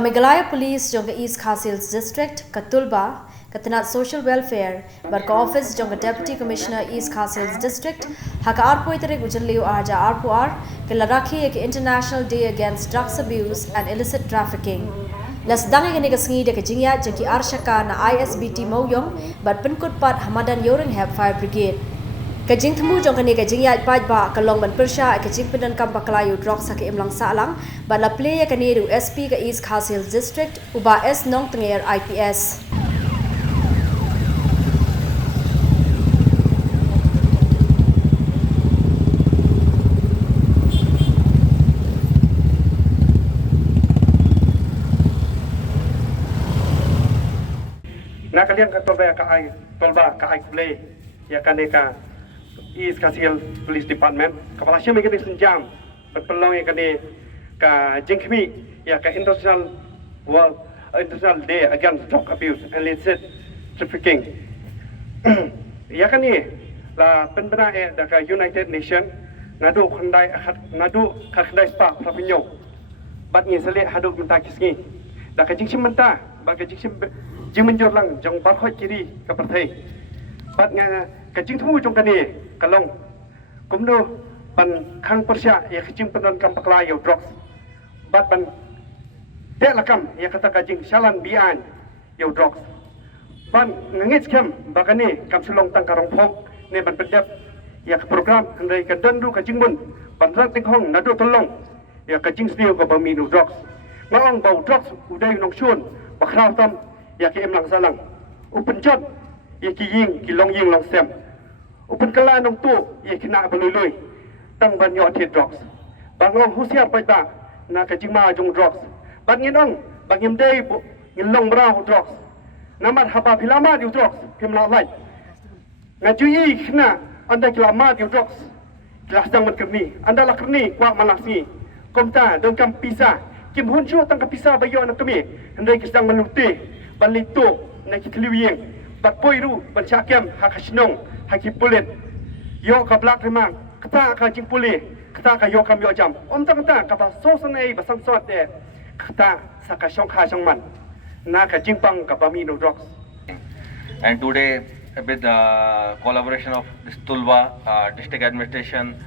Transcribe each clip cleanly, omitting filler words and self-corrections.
Meghalaya Police jong East Khasils District, Katulba, Katanat Social Welfare, Barka Office jong Deputy Commissioner East Khasils District, Haka Arpo itere gujanliu arja Arpuar, Kila Rakhe ke International Day Against Drugs Abuse and Illicit Trafficking. Las dangi gani ka Sngi de ka jingya jeki arshaka na ISBT Moyong, but penkut pat Hamadan Yoring Heb Fire Brigade. Kajing temu jong kani kajing ya paj ba kalong ban Pyrshah kajing pedan kam baklayu drok sa ke imlang salang ba la play ya kani ru SP ka East Khasils District uba S nong tenger IPS. Na kalian ka tolba ka ai play ya kani ka East Khasils Police Department kepala syam kini senjam berpelong yang kini ka jengkmi ya ka International Day Against Drug Abuse and Illicit Trafficking ya kini la penbena da ka United Nation nadu khandai spa propinyo bat ni sele hadu menta kisngi da ka jingsim menta ba ka jingsim jingmenjor lang jong barkhoi kiri ka parthai bat nga ka jing thu jong kani kalong kumno ban khang Pyrshah ya kajing penon kam pakla yo drugs bat ban de lakam ya kata kajing shalan bian yo drugs ban ngit kem bakani kam sulong tang karong phok ne ban pedap ya program handai ka dandu kajing bun ban rak ting hong nadu tolong ya kajing sniu ko bami no drugs maong bau drugs udai nong shun bakhraw tam ya ki em lang salang upenjot ya ki ying ki long ying long sem Upan kala nong tu ia kena belului tang ban yo thi drugs bangong husia pai ba na ka jingma jong drugs ban ngin ong bangim dei ngin long bra drugs namat haba filama di drugs pimla lai na jui kena anda kilama di drugs kelas dang mat kerni anda la kerni kwa malasi komta dong kam pisa kim hun chu tang ka pisa ba yo na kami andai kisang manuti ban litu na kitliwing bat poiru ban chakem hakashnong haki pulit yo ka blak remang kata ka jing puli kata ka yo kam yo jam tang ta ka ba so sanai ba sang sot de kata saka shong kha shong man na ka jing pang ka ba mi no drugs. And today with the collaboration of this Tulba district administration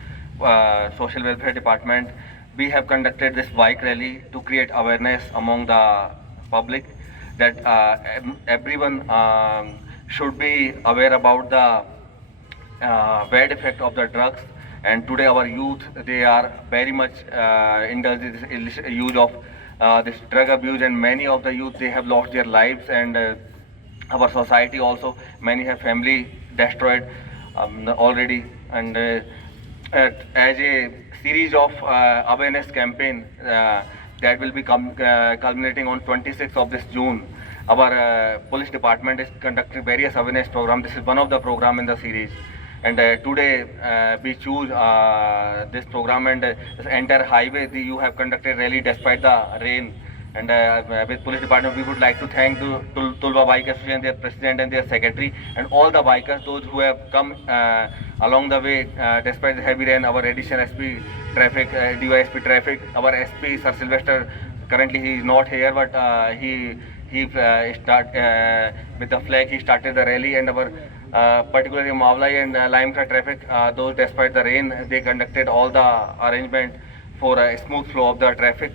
social welfare department, we have conducted this bike rally to create awareness among the public that everyone should be aware about the bad effect of the drugs. And today our youth, they are very much indulged in this illicit use of this drug abuse, and many of the youth, they have lost their lives, and our society also, many have family destroyed already. And as a series of awareness campaign that will be culminating on 26th of this June, our police department is conducting various awareness programs. This is one of the program in the series, and today we choose this program, and this entire highway you have conducted rally despite the rain. And with police department, we would like to thank the Tulba Bike Association, their president and their secretary, and all the bikers, those who have come along the way despite the heavy rain. Our additional SP traffic, DYSP traffic, our SP Sir Sylvester, currently he is not here, but he start with the flag. He started the rally, and our particularly Meghalaya and Limekha traffic, those despite the rain, they conducted all the arrangement for a smooth flow of the traffic.